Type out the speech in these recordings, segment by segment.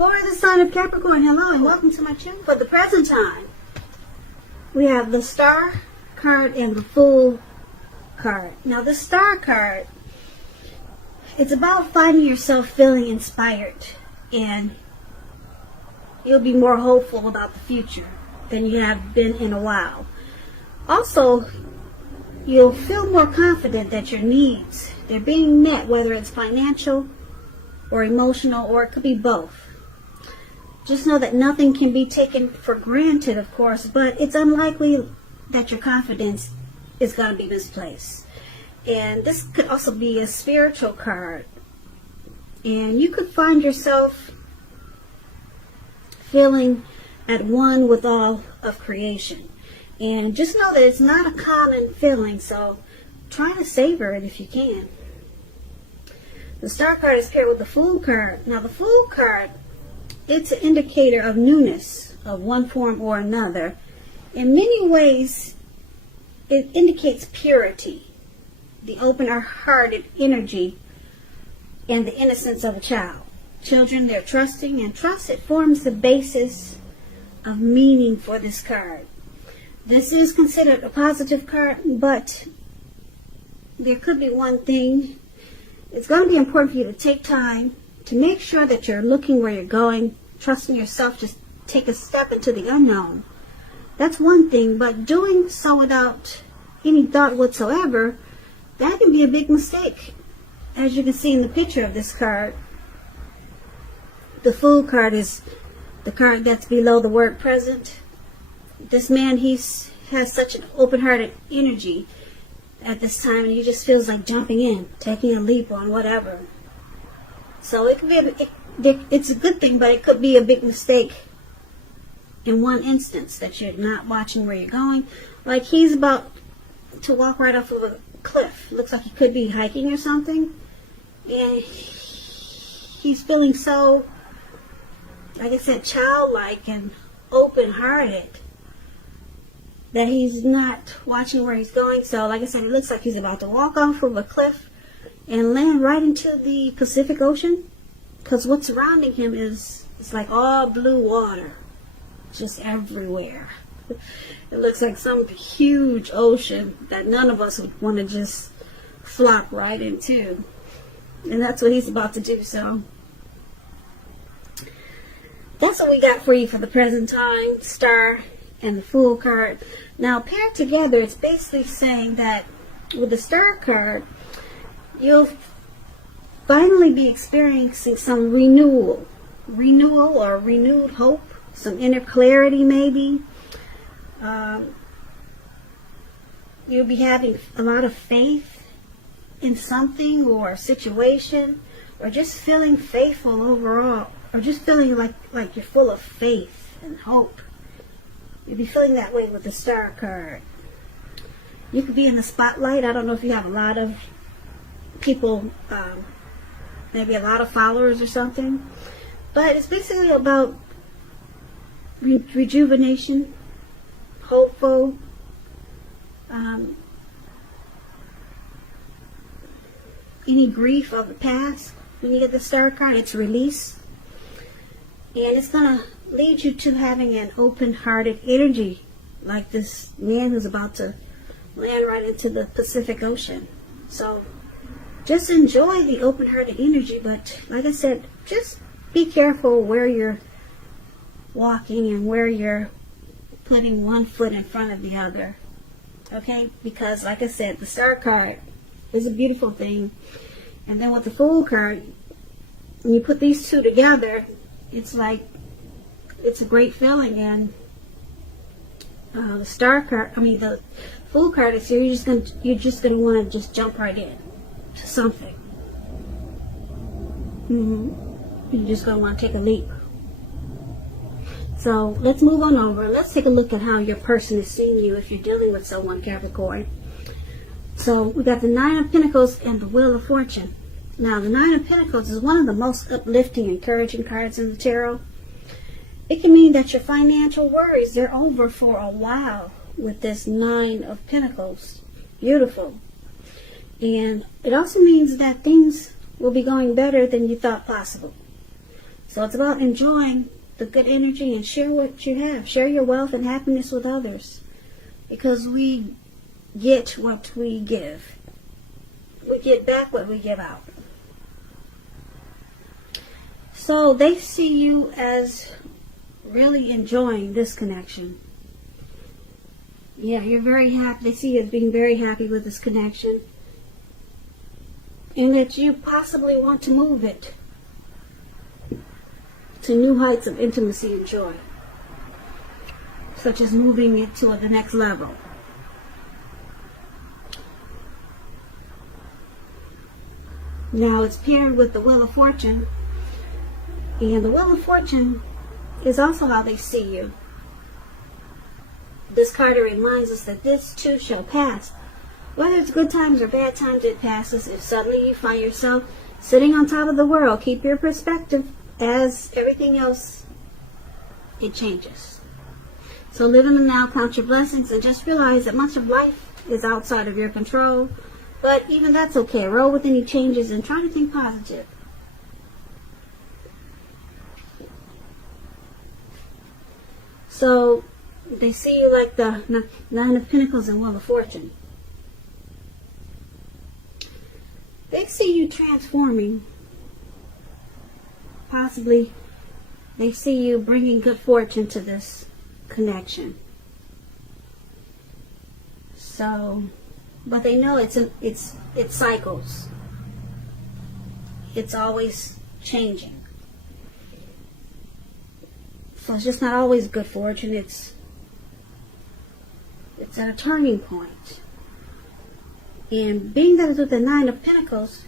For the sign of Capricorn, hello and welcome to my channel. For the present time, we have the Star card and the Fool card. Now the Star card, it's about finding yourself feeling inspired, and you'll be more hopeful about the future than you have been in a while. Also, you'll feel more confident that your needs, they're being met, whether it's financial or emotional, or it could be both. Just know that nothing can be taken for granted, of course, but it's unlikely that your confidence is going to be misplaced. And this could also be a spiritual card. And you could find yourself feeling at one with all of creation. And just know that it's not a common feeling, so try to savor it if you can. The Star card is paired with the Fool card. Now the Fool card, it's an indicator of newness of one form or another. In many ways, it indicates purity, the open-hearted energy, and the innocence of a child. Children, they're trusting, and trust, it forms the basis of meaning for this card. This is considered a positive card, but there could be one thing. It's going to be important for you to take time to make sure that you're looking where you're going, trusting yourself to take a step into the unknown. That's one thing, but doing so without any thought whatsoever, that can be a big mistake. As you can see in the picture of this card, the Fool card is the card that's below the word present. This man, has such an open-hearted energy at this time, and he just feels like jumping in, taking a leap on whatever. So it could be it's a good thing, but it could be a big mistake in one instance, that you're not watching where you're going. Like he's about to walk right off of a cliff. Looks like he could be hiking or something, and he's feeling so, like I said, childlike and open-hearted, that he's not watching where he's going. So like I said, it looks like he's about to walk off of a cliff and land right into the Pacific Ocean, because what's surrounding him is, it's like all blue water just everywhere. It looks like some huge ocean that none of us would want to just flop right into, and that's what he's about to do. So that's what we got for you for the present time, Star and the Fool card. Now paired together, it's basically saying that with the Star card, you'll finally be experiencing some renewal or renewed hope, some inner clarity maybe. You'll be having a lot of faith in something or a situation, or just feeling faithful overall, or just feeling like you're full of faith and hope. You'll be feeling that way with the Star card. You could be in the spotlight. I don't know if you have a lot of people, maybe a lot of followers or something, but it's basically about rejuvenation, hopeful, any grief of the past. When you get the Star card, it's release, and it's going to lead you to having an open-hearted energy, like this man who's about to land right into the Pacific Ocean. So just enjoy the open-hearted energy, but like I said, just be careful where you're walking and where you're putting one foot in front of the other, okay? Because like I said, the Star card is a beautiful thing, and then with the Fool card, when you put these two together, it's like, it's a great feeling. And the Star card, the Fool card is here. You're just gonna want to just jump right in to something. You're just gonna want to take a leap. So let's move on over. Let's take a look at how your person is seeing you if you're dealing with someone, Capricorn. So we got the Nine of Pentacles and the Wheel of Fortune. Now the Nine of Pentacles is one of the most uplifting, encouraging cards in the tarot. It can mean that your financial worries, they're over for a while with this Nine of Pentacles. Beautiful. And it also means that things will be going better than you thought possible. So it's about enjoying the good energy and share what you have. Share your wealth and happiness with others. Because we get what we give. We get back what we give out. So they see you as really enjoying this connection. Yeah, you're very happy. They see you as being very happy with this connection. And that you possibly want to move it to new heights of intimacy and joy. Such as moving it to the next level. Now it's paired with the Wheel of Fortune. And the Wheel of Fortune is also how they see you. This card reminds us that this too shall pass. Whether it's good times or bad times, it passes. If suddenly you find yourself sitting on top of the world, keep your perspective. As everything else, it changes. So live in the now, count your blessings, and just realize that much of life is outside of your control. But even that's okay. Roll with any changes and try to think positive. So they see you like the Nine of Pentacles and Wheel of Fortune. They see you transforming. Possibly they see you bringing good fortune to this connection. So, but they know it cycles. It's always changing. So it's just not always good fortune. It's at a turning point. And being that it's with the Nine of Pentacles,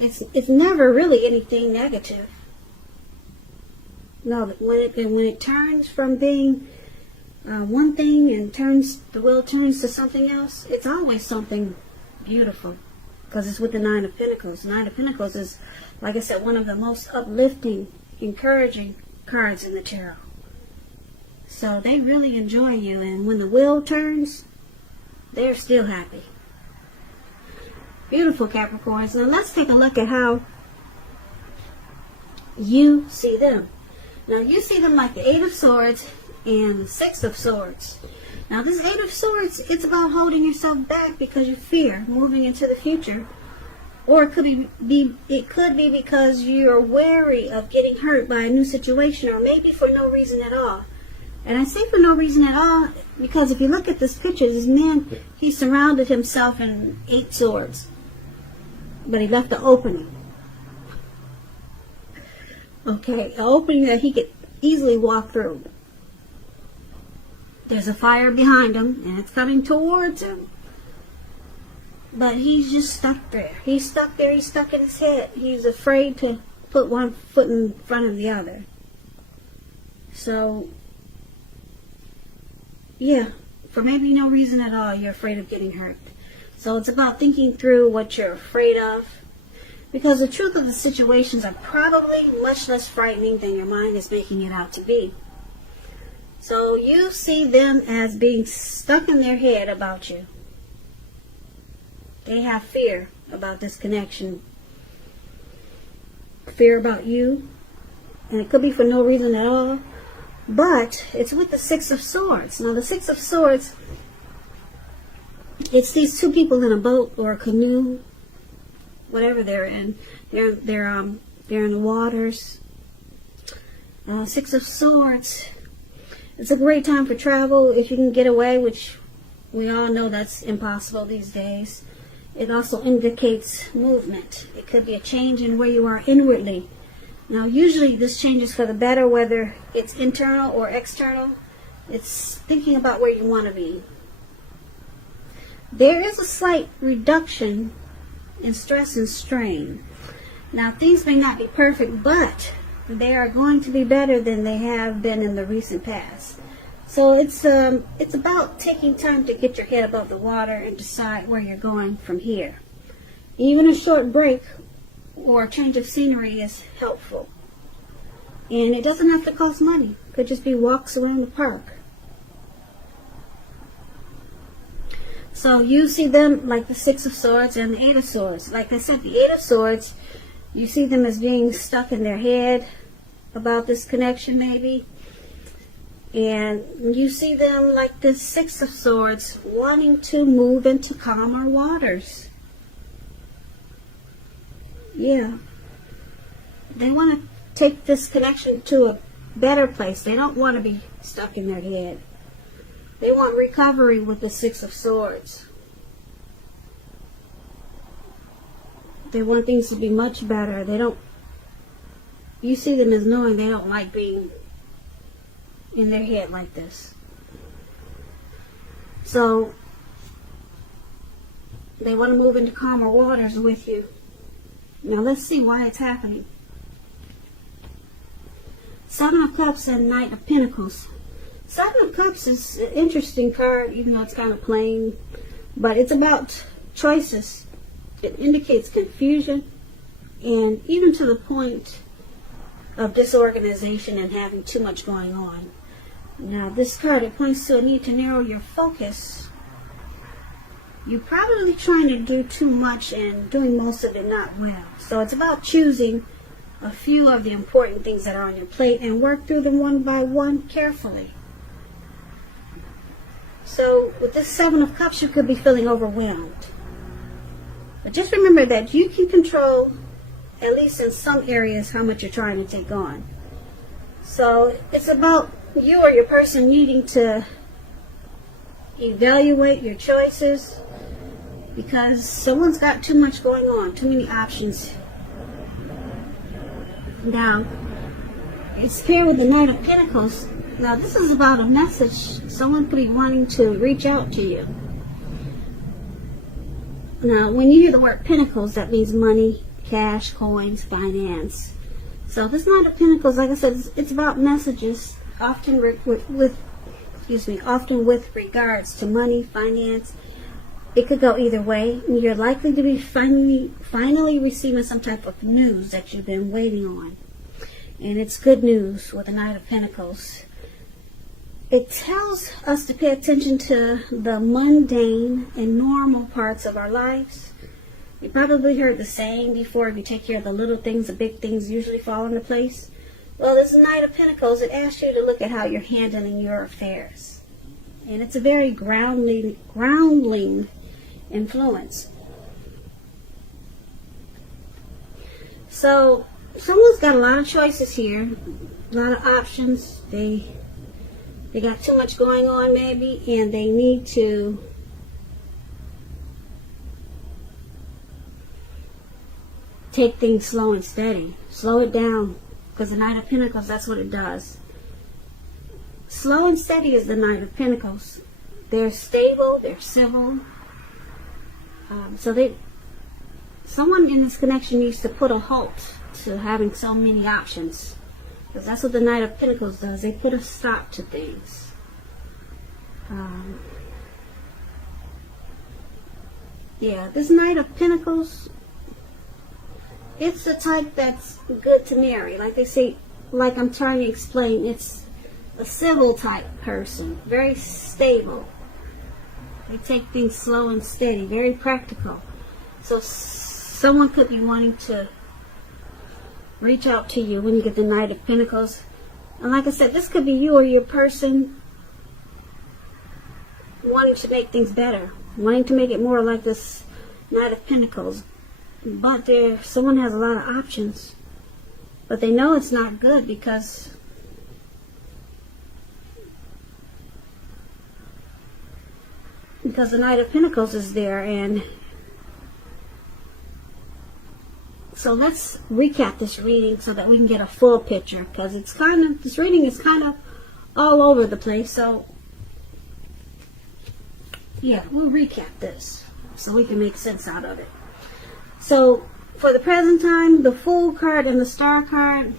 it's never really anything negative. No, when it turns from being one thing and the wheel turns to something else, it's always something beautiful. Because it's with the Nine of Pentacles. The Nine of Pentacles is, like I said, one of the most uplifting, encouraging cards in the tarot. So they really enjoy you, and when the wheel turns, they're still happy. Beautiful, Capricorns. Now let's take a look at how you see them. Now you see them like the Eight of Swords and the Six of Swords. Now this Eight of Swords, it's about holding yourself back because you fear moving into the future. Or it could be because you're wary of getting hurt by a new situation, or maybe for no reason at all. And I say for no reason at all because if you look at this picture, this man, he surrounded himself in 8 swords. But he left the opening. Okay, an opening that he could easily walk through. There's a fire behind him, and it's coming towards him. But he's just stuck there. He's stuck there. He's stuck in his head. He's afraid to put one foot in front of the other. So, yeah, for maybe no reason at all, you're afraid of getting hurt. So it's about thinking through what you're afraid of. Because the truth of the situations are probably much less frightening than your mind is making it out to be. So you see them as being stuck in their head about you. They have fear about this connection. Fear about you. And it could be for no reason at all. But it's with the Six of Swords. Now the Six of Swords, it's these two people in a boat or a canoe. Whatever they're in. They're in the waters. Six of Swords. It's a great time for travel if you can get away, which we all know that's impossible these days. It also indicates movement. It could be a change in where you are inwardly. Now, usually this change is for the better, whether it's internal or external. It's thinking about where you want to be. There is a slight reduction in stress and strain. Now, things may not be perfect, but they are going to be better than they have been in the recent past. So it's about taking time to get your head above the water and decide where you're going from here. Even a short break or a change of scenery is helpful. And it doesn't have to cost money. It could just be walks around the park. So you see them like the Six of Swords and the Eight of Swords. Like I said, the Eight of Swords, you see them as being stuck in their head. about this connection maybe. And you see them like the Six of Swords wanting to move into calmer waters. Yeah. They want to take this connection to a better place. They don't want to be stuck in their head. They want recovery with the Six of Swords. They want things to be much better. They don't, you see them as knowing they don't like being in their head like this. So they want to move into calmer waters with you. Now let's see why it's happening. Seven of Cups and Knight of Pentacles. Seven of Cups is an interesting card, even though it's kind of plain, but it's about choices. It indicates confusion, and even to the point of disorganization and having too much going on. Now this card, it points to a need to narrow your focus. You're probably trying to do too much and doing most of it not well. So it's about choosing a few of the important things that are on your plate and work through them one by one carefully. So with this Seven of Cups, you could be feeling overwhelmed. But just remember that you can control, at least in some areas, how much you're trying to take on. So it's about you or your person needing to evaluate your choices, because someone's got too much going on, too many options. Now, it's paired with the Knight of Pentacles. Now, this is about a message. Someone could be wanting to reach out to you. Now, when you hear the word Pentacles, that means money, cash, coins, finance. So this Knight of Pentacles, like I said, it's about messages, often often with regards to money, finance. It could go either way. You're likely to be finally receiving some type of news that you've been waiting on. And it's good news with the Knight of Pentacles. It tells us to pay attention to the mundane and normal parts of our lives. You probably heard the saying before, if you take care of the little things, the big things usually fall into place. Well, this Knight of Pentacles, it asks you to look at how you're handling your affairs. And it's a very groundling influence. So someone's got a lot of choices here, a lot of options. They got too much going on maybe, and they need to take things slow and steady. Slow it down, because the Knight of Pentacles, that's what it does. Slow and steady is the Knight of Pentacles. They're stable, they're civil. Someone in this connection needs to put a halt to having so many options, because that's what the Knight of Pentacles does. They put a stop to things. Yeah, this Knight of Pentacles, it's the type that's good to marry. Like they say, like I'm trying to explain, it's a civil type person, very stable. They take things slow and steady, very practical. So someone could be wanting to reach out to you when you get the Knight of Pentacles. And like I said, this could be you or your person wanting to make things better, wanting to make it more like this Knight of Pentacles. But someone has a lot of options, but they know it's not good because the Knight of Pentacles is there. And so let's recap this reading so that we can get a full picture, because this reading is kind of all over the place. So yeah, we'll recap this so we can make sense out of it. So for the present time, the Fool card and the Star card.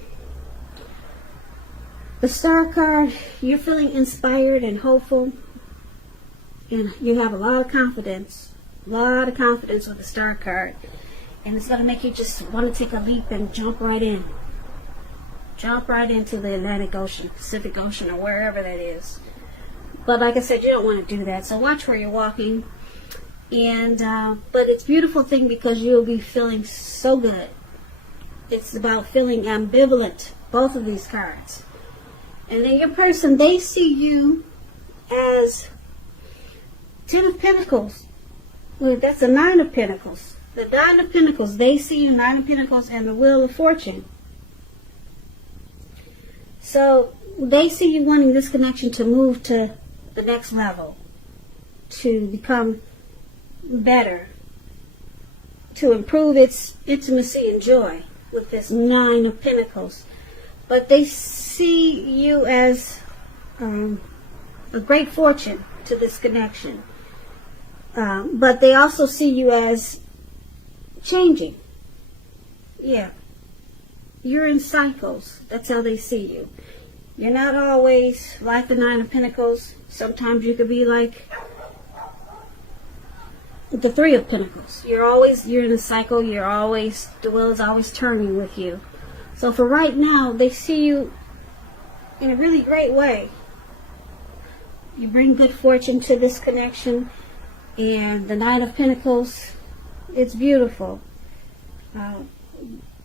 The Star card, you're feeling inspired and hopeful, and you have a lot of confidence with the Star card. And it's going to make you just want to take a leap and jump right in. Jump right into the Atlantic Ocean, Pacific Ocean, or wherever that is. But like I said, you don't want to do that. So watch where you're walking. And but it's a beautiful thing because you'll be feeling so good. It's about feeling ambivalent both of these cards. And then your person, they see you as 10 of Pentacles. Well, that's the 9 of Pentacles. The 9 of Pentacles, they see you, 9 of Pentacles, and the Wheel of Fortune. So they see you wanting this connection to move to the next level, to become better, to improve its intimacy and joy with this 9 of Pentacles. But they see you as a great fortune to this connection. But they also see you as changing. Yeah. You're in cycles. That's how they see you. You're not always like the 9 of Pentacles. Sometimes you could be like the 3 of Pentacles. You're in a cycle. The wheel is always turning with you. So for right now, they see you in a really great way. You bring good fortune to this connection. And the 9 of Pentacles, it's beautiful.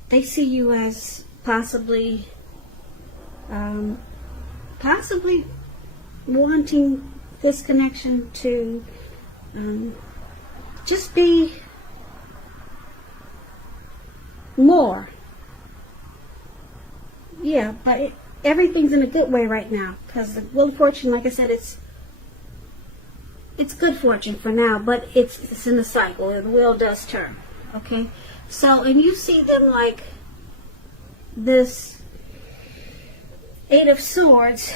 They see you as possibly wanting this connection to just be more. Yeah, but everything's in a good way right now, because the Wheel of Fortune, like I said, it's good fortune for now, but it's in a cycle. The wheel does turn. Okay, so, and you see them like this 8 of Swords.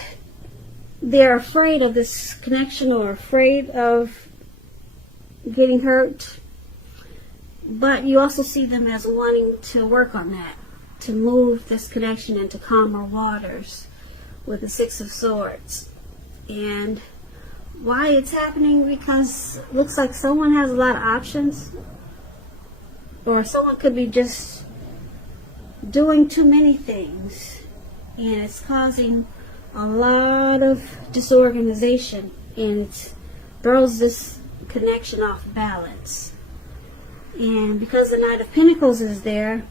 They're afraid of this connection, or afraid of getting hurt. But you also see them as wanting to work on that, to move this connection into calmer waters with the 6 of Swords. And why it's happening? Because it looks like someone has a lot of options, or someone could be just doing too many things, and it's causing a lot of disorganization, and it throws this connection off balance. And because the 9 of Pentacles is there,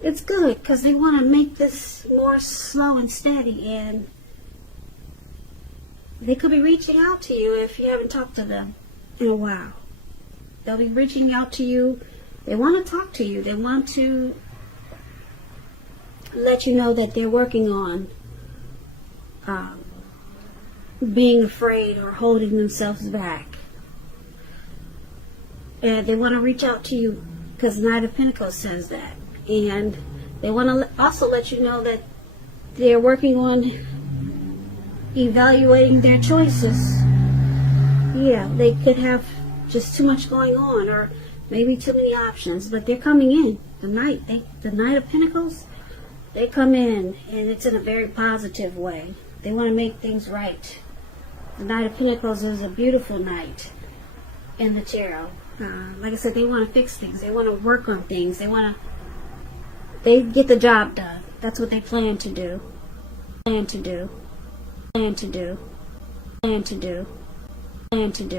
it's good, because they want to make this more slow and steady, and they could be reaching out to you if you haven't talked to them in a while. They'll be reaching out to you. They want to talk to you. They want to let you know that they're working on being afraid or holding themselves back. And they want to reach out to you because the 9 of Pentacles says that. And they want to also let you know that they're working on evaluating their choices. Yeah, they could have just too much going on, or maybe too many options, but they're coming in. The Knight of Pentacles, they come in, and it's in a very positive way. They want to make things right. The Knight of Pentacles is a beautiful knight in the tarot. Like I said, they want to fix things. They want to work on things. They get the job done. That's what they plan to do. Plan to do. Plan to do. Plan to do. Plan to do.